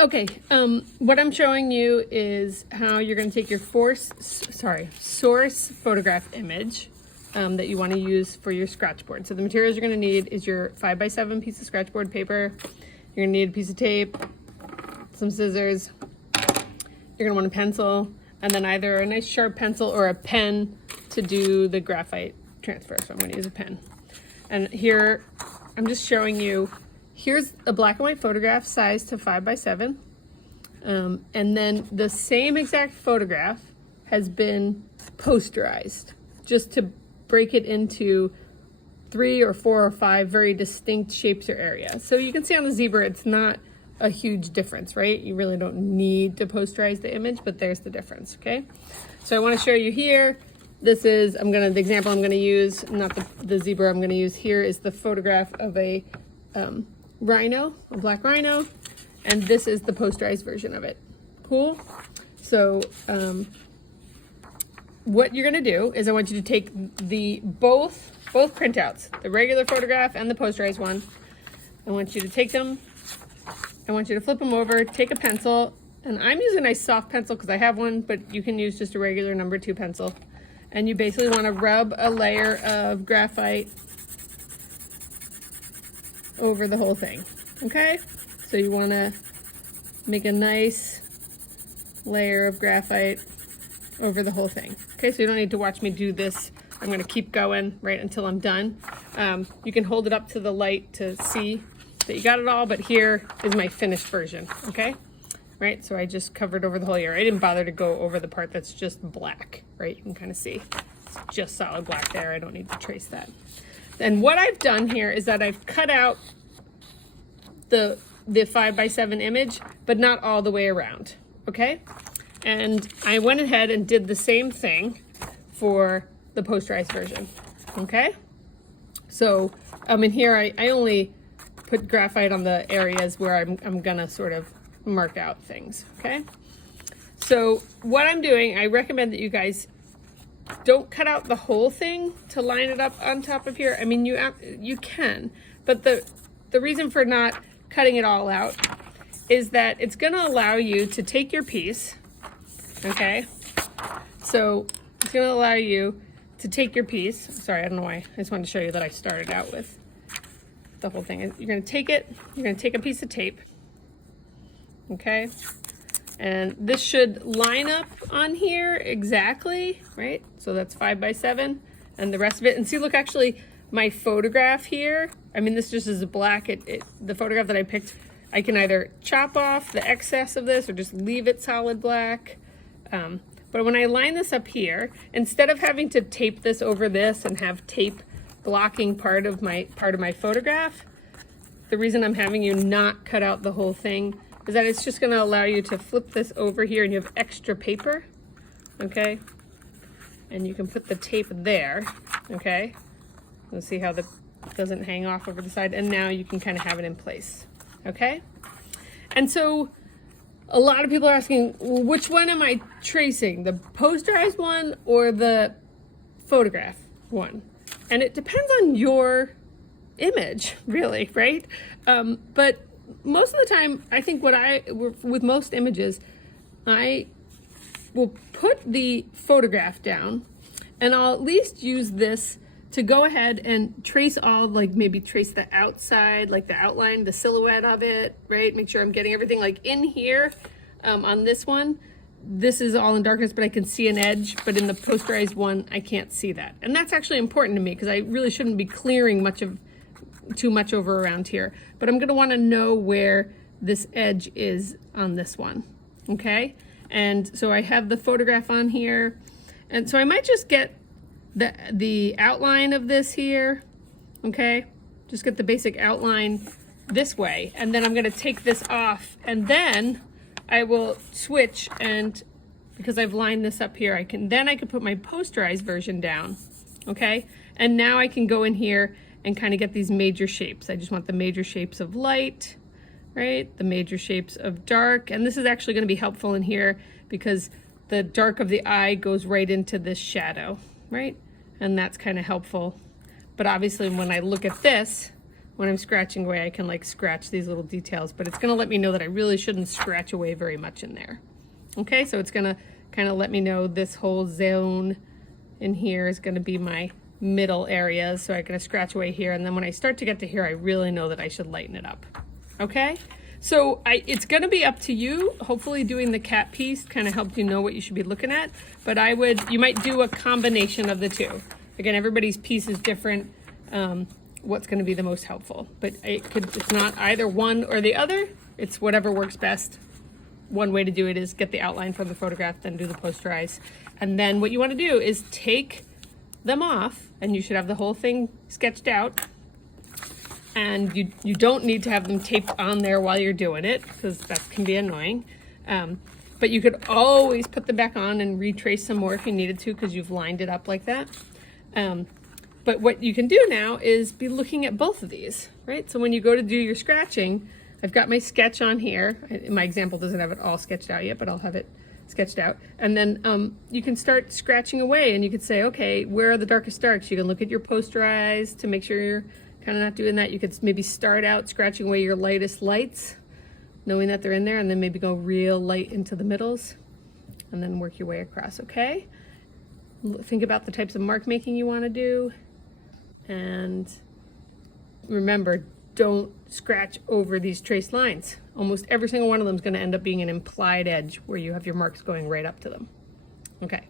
Okay, what I'm showing you is how you're going to take your source photograph image that you want to use for your scratch board. So the materials you're going to need is your 5x7 piece of scratchboard paper. You're going to need a piece of tape, some scissors. You're going to want a pencil, and then either a nice sharp pencil or a pen to do the graphite transfer. So I'm going to use a pen. And here, I'm just showing you, here's a black and white photograph sized to 5x7. And then the same exact photograph has been posterized just to break it into 3 or 4 or 5 very distinct shapes or areas. So you can see on the zebra, it's not a huge difference, right? You really don't need to posterize the image, but there's the difference, okay? So I want to show you here. This is, the example I'm gonna use, not the zebra I'm gonna use here, is the photograph of a rhino, a black rhino, and this is the posterized version of it. Cool? So what you're gonna do is I want you to take both printouts, the regular photograph and the posterized one. I want you to take them, I want you to flip them over, take a pencil, and I'm using a nice soft pencil because I have one, but you can use just a regular number 2 pencil. And you basically want to rub a layer of graphite over the whole thing, okay? So you want to make a nice layer of graphite over the whole thing. Okay, so you don't need to watch me do this. I'm going to keep going right until I'm done. You can hold it up to the light to see that you got it all, but here is my finished version, okay? Right, so I just covered over the whole area. I didn't bother to go over the part that's just black, right? You can kind of see it's just solid black there. I don't need to trace that. And what I've done here is that I've cut out the 5x7 image, but not all the way around, okay? And I went ahead and did the same thing for the posterized version, okay? So in here, I only put graphite on the areas where I'm gonna sort of mark out things, okay? So what I'm doing, I recommend that you guys don't cut out the whole thing to line it up on top of here. I mean, you can, but the reason for not cutting it all out is that it's gonna allow you to take your piece, okay? So it's gonna allow you to take your piece. Sorry, I don't know why. I just wanted to show you that I started out with the whole thing. You're gonna take it, you're gonna take a piece of tape, okay? And this should line up on here exactly, right? So that's 5x7 and the rest of it. And see, look, actually my photograph here, I mean, this just is black. The photograph that I picked, I can either chop off the excess of this or just leave it solid black. But when I line this up here, instead of having to tape this over this and have tape blocking part of my photograph, the reason I'm having you not cut out the whole thing is that it's just going to allow you to flip this over here and you have extra paper, okay? And you can put the tape there, okay? Let's see how that doesn't hang off over the side, and now you can kind of have it in place, okay? And so a lot of people are asking, well, which one am I tracing, the posterized one or the photograph one? And it depends on your image, really, right? But most of the time, I think with most images, I will put the photograph down and I'll at least use this to go ahead and trace all, like maybe trace the outside, like the outline, the silhouette of it, right? Make sure I'm getting everything like in here on this one. This is all in darkness, but I can see an edge, but in the posterized one, I can't see that. And that's actually important to me because I really shouldn't be clearing too much over around here, but I'm gonna wanna know where this edge is on this one, okay? And so I have the photograph on here, and so I might just get the outline of this here, okay? Just get the basic outline this way, and then I'm gonna take this off, and then I will switch, and because I've lined this up here, I can put my posterized version down, okay? And now I can go in here and kind of get these major shapes. I just want the major shapes of light, right? The major shapes of dark. And this is actually going to be helpful in here because the dark of the eye goes right into this shadow, right? And that's kind of helpful. But obviously when I look at this, when I'm scratching away, I can like scratch these little details, but it's gonna let me know that I really shouldn't scratch away very much in there. Okay, so it's gonna kind of let me know this whole zone in here is gonna be my middle areas, so I'm gonna scratch away here, and then when I start to get to here, I really know that I should lighten it up. Okay, so it's gonna be up to you. Hopefully doing the cat piece kind of helped you know what you should be looking at, but you might do a combination of the two. Again, everybody's piece is different, what's gonna be the most helpful, but it's not either one or the other, it's whatever works best. One way to do it is get the outline from the photograph, then do the posterize. And then what you wanna do is take them off, and you should have the whole thing sketched out. And you don't need to have them taped on there while you're doing it, because that can be annoying. But you could always put them back on and retrace some more if you needed to, because you've lined it up like that. But what you can do now is be looking at both of these, right? So when you go to do your scratching, I've got my sketch on here. My example doesn't have it all sketched out yet, but I'll have it sketched out. And then you can start scratching away, and you could say, okay, where are the darkest darks? You can look at your posterize to make sure you're kind of not doing that. You could maybe start out scratching away your lightest lights, knowing that they're in there, and then maybe go real light into the middles, and then work your way across, okay? Think about the types of mark making you want to do, and remember, don't scratch over these traced lines. Almost every single one of them is going to end up being an implied edge where you have your marks going right up to them. Okay.